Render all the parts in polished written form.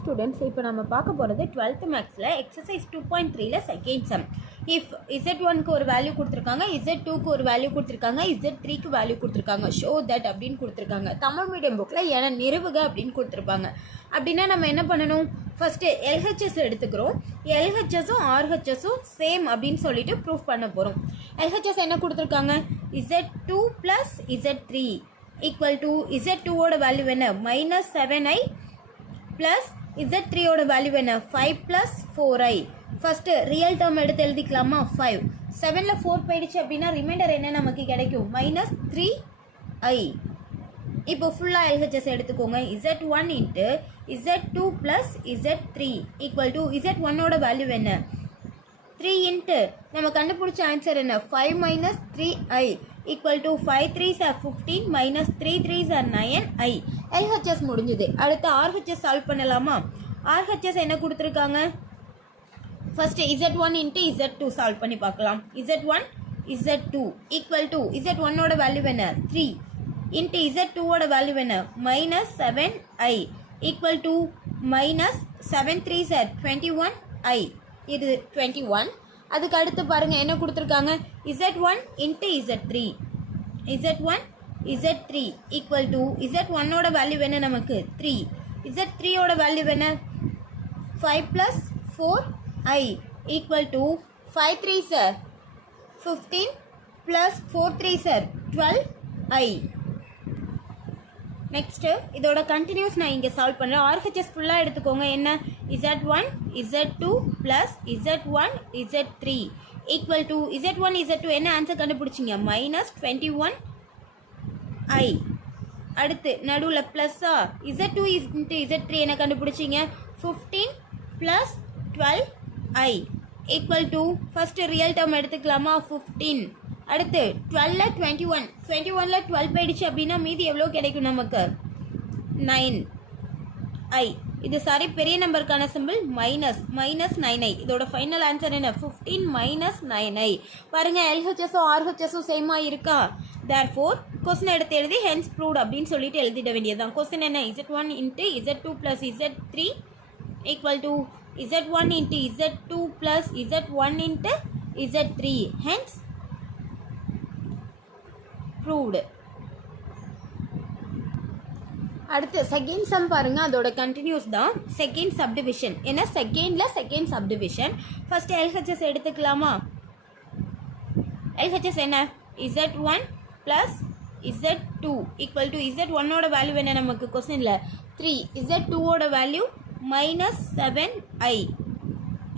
Students, இப்போ நம்ம பார்க்க போகிறது 12th மேக்ஸில் எக்ஸசைஸ் 2.3ல செகண்ட் சம். இஃப் Z1க்கு ஒரு வேல்யூ கொடுத்துருக்காங்க, Z2க்கு ஒரு வேல்யூ கொடுத்துருக்காங்க, Z3க்கு வேல்யூ கொடுத்துருக்காங்க, ஷோ தட் அப்படின்னு கொடுத்துருக்காங்க. தமிழ் மீடியம் புக்கில் ஏன்னா நிறுவுக அப்படின்னு கொடுத்துருப்பாங்க. அப்படின்னா நம்ம என்ன பண்ணணும்? ஃபஸ்ட்டு LHS எடுத்துக்கிறோம். LHSும் RHSும் சேம் அப்படின்னு சொல்லிட்டு ப்ரூஃப் பண்ண போகிறோம். LHS என்ன கொடுத்துருக்காங்க? Z2 + Z3 equal to Z2ஓட value என்ன? -7i ப்ளஸ் Z3ஓட வேல்யூ என்ன? 5 + 4i. ஃபஸ்ட்டு ரியல் டேர்ம் எடுத்து எழுதிக்கலாமா? 5 7ல் 4 போயிடுச்சு அப்படின்னா ரிமைண்டர் என்ன நமக்கு கிடைக்கும்? -3i. இப்போ ஃபுல்லாக LHS எடுத்துக்கோங்க. Z1 × Z2 + Z3 equal to Z1ஓட வேல்யூ என்ன? 3 × நம்ம கண்டுபிடிச்ச ஆன்சர் என்ன? 5 - 3i equal to 5 3s are 15 - 3 3s are 9i. LHS முடிஞ்சுது. அடுத்து RHS சால்வ் பண்ணலாமா? RHS என்ன கொடுத்துருக்காங்க? ஃபர்ஸ்ட் Z1 × Z2 சால்வ் பண்ணி பார்க்கலாம். Z1 Z2 ஈக்குவல் டு Z1ஓட வேல்யூ என்ன? 3 × Z2ஓட வேல்யூ என்ன? -7i equal to -7 3s are 21i. இது 21. அதுக்கு அடுத்து பாருங்கள் என்ன கொடுத்துருக்காங்க? Z1 × Z3 Z1 Z3 equal to Z1ஓட வேல்யூ என்ன நமக்கு? 3 Z3ஓட வேல்யூ என்ன? 5 + 4i equal to 5 3s are 15 + 4 3s are 12i. Next இதோட கண்டினியூஸ் நான் இங்கே சால்வ் பண்ணுறேன். RHS ஃபுல்லாக எடுத்துக்கோங்க. என்ன? Z1 Z2 + Z1 Z3 equal to Z1 Z2 என்ன ஆன்சர் கண்டுபிடிச்சிங்க? -21i. அடுத்து நடுவில் ப்ளஸ்ஸா? Z2 × Z3 என்ன கண்டுபிடிச்சிங்க? 15 + 12i equal to first real term எடுத்துக்கலாமா? 15. அடுத்து 12ல் 21 21ல் 12 போயிடுச்சு அப்படின்னா மீதி எவ்வளோ கிடைக்கும் நமக்கு? 9i. இது சாரி பெரிய நம்பருக்கான சிம்பிள் -9i. இதோட ஃபைனல் ஆன்சர் என்ன? 15 - 9i. பாருங்கள் LHSும் RHSும் சேமாக இருக்கா? தேர்ஃபோர் கொஸ்டின் எடுத்து எழுதி ஹென்ஸ் ப்ரூவ்ட் அப்படின்னு சொல்லிட்டு எழுதிட வேண்டியதுதான். கொஸ்டின் என்ன? Z1 × Z2 + Z3 equal to Z1 × Z2 + Z1 × Z3 hence proved. அடுத்து செகண்ட் சம் பாருங்கள். அதோட கண்டினியூஸ் தான் செகண்ட் சப்டிவிஷன். ஏன்னா செகண்ட் சப்டிவிஷன். ஃபஸ்ட்டு LHS எடுத்துக்கலாமா? LHS என்ன? Z1 + Z2 ஈக்குவல் டு Z1ஓட வேல்யூ என்ன நமக்கு? கொஸ்டினில் 3 Z2ஓட வேல்யூ -7i.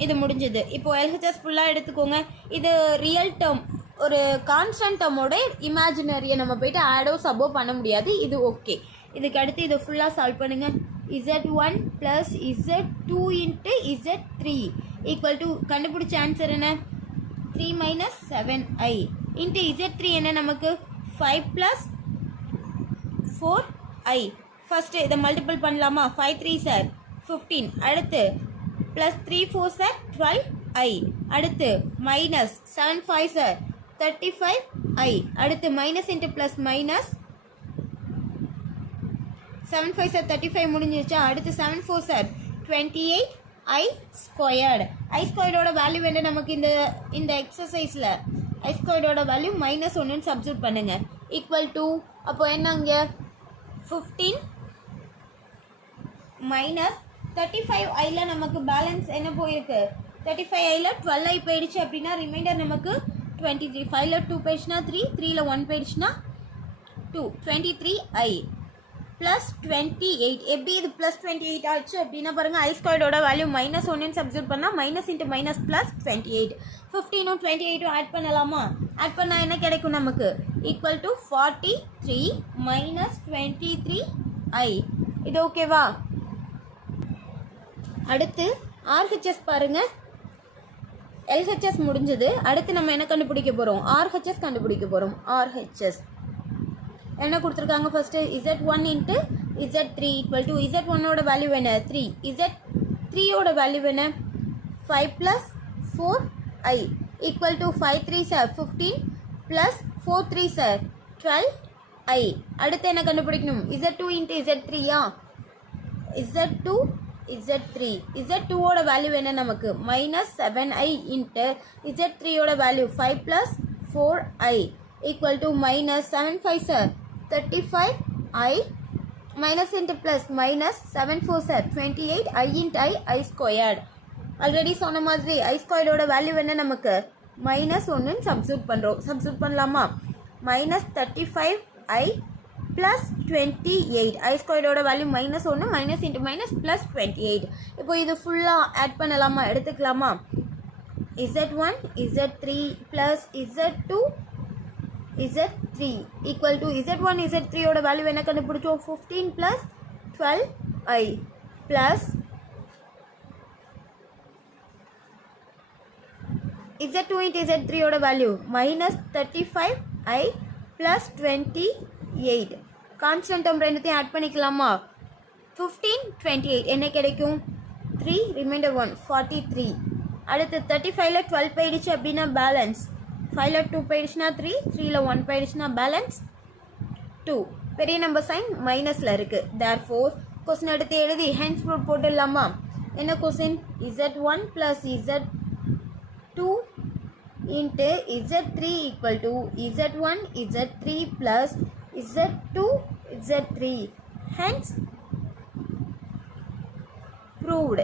இது முடிஞ்சது. இப்போ LHS ஃபுல்லாக எடுத்துக்கோங்க. இது ரியல் டேர்ம் ஒரு கான்ஸ்டன்ட் டேர்மோட இமேஜினரியை நம்ம போய்ட்டு ஆடோ சப்போ பண்ண முடியாது. இது ஓகே. இதுக்கு அடுத்து இதை ஃபுல்லாக சால்வ் பண்ணுங்கள். Z1 + Z2 × Z3 equal to கண்டுபிடிச்ச ஆன்சர் என்ன? 3 - 7i × Z3 என்ன நமக்கு? 5 + 4i. ஃபஸ்ட்டு இதை மல்டிபிள் பண்ணலாமா? 5 3s are 15. அடுத்து +3 4s are 12i. அடுத்து -7 5s are 35i. அடுத்து minus × plus minus 7 5s are 35 முடிஞ்சிருச்சா? அடுத்து 7 4s are 28i squared. i ஸ்கொயர்டோட வேல்யூ என்ன நமக்கு? இந்த எக்ஸசைஸில் i ஸ்கொயர்டோட வேல்யூ -1ன்னு சப்ஸ்டிட்யூட் பண்ணுங்க. ஈக்குவல் டு அப்போ என்னங்க? 15 - 35iல நமக்கு பேலன்ஸ் என்ன போயிருக்கு? 35iல 12i போயிடுச்சு அப்படின்னா ரிமைண்டர் நமக்கு 23. 5ல் 2 போயிடுச்சுன்னா 3 3ல் 1 போயிடுச்சுன்னா 2 23i + 28. எப்படி இது +28 ஆச்சு அப்படின்னா பாருங்கள் i ஸ்கொயர்டோட வேல்யூ -1ன்னு சப்ஸ்டிட்யூட் பண்ணால் -× -+28. 15ம் 28ம் ஆட் பண்ணலாமா? ஆட் பண்ணால் என்ன கிடைக்கும் நமக்கு? Equal to 43 - 23i. இது ஓகேவா? அடுத்து RHS பாருங்கள். LHS முடிஞ்சது. அடுத்து நம்ம என்ன கண்டுபிடிக்க போகிறோம்? RHS கண்டுபிடிக்க போகிறோம். RHS என்ன கொடுத்துருக்காங்க? First Z1 × Z3 equal to Z1ஓட வேல்யூ என்ன? 3 Z3ஓட வேல்யூ என்ன? 5 + 4i equal to 5 3s are 15 + 4 3s are 12i. அடுத்து என்ன கண்டுபிடிக்கணும்? Z2 × Z3யா? Z2 Z3 Z2 ஓட வேல்யூ என்ன நமக்கு மைனஸ் 7i இன்ட்டு Z3 ஓட value 5 plus 4i equal to minus 7 5 sir 35i minus into plus minus 7 4 sir 28i into i squared. Already சொன்ன மாதிரி ஐ ஸ்கொயர்டோட value என்ன நமக்கு மைனஸ் ஒன்றுன்னு சப்ஸ்டியூட் பண்ணுறோம். சப்ஸ்டியூட் பண்ணலாமா மைனஸ் 35i ப்ளஸ் 28 ஐ ஸ்கொயர்டோட வேல்யூ மைனஸ் ஒன்று minus into minus plus 28. இப்போ இது ஃபுல்லாக ஆட் பண்ணலாமா எடுத்துக்கலாமா Z1 Z3 plus Z2 Z3 equal to Z1 Z3 ஓட வேல்யூ என்ன கண்டுபிடிச்சோம் 15 plus 12i plus Z2 into Z3 ஓட value minus 35i plus 28. Constant term ரெண்டுத்தையும் ஆட் பண்ணிக்கலாமா 15 28 என்ன கிடைக்கும் 3 ரிமைண்டர் 1 43. அடுத்து 35ல 12 போயிடுச்சு அப்படின்னா பேலன்ஸ் 5ல 2 போயிடுச்சுன்னா 3 3ல 1 போயிடுச்சுன்னா பேலன்ஸ் 2. பெரிய நம்பர் சைன் மைனஸில் இருக்குது. தேர்ஃபோர் கொஸ்டின் எடுத்து எழுதி ஹென்ஸ் ப்ரூட் போட்டுடலாமா என்ன question Z1 plus Z2 into Z3 equal to Z1 Z3 plus Z2 Z3, hence proved.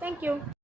Thank you.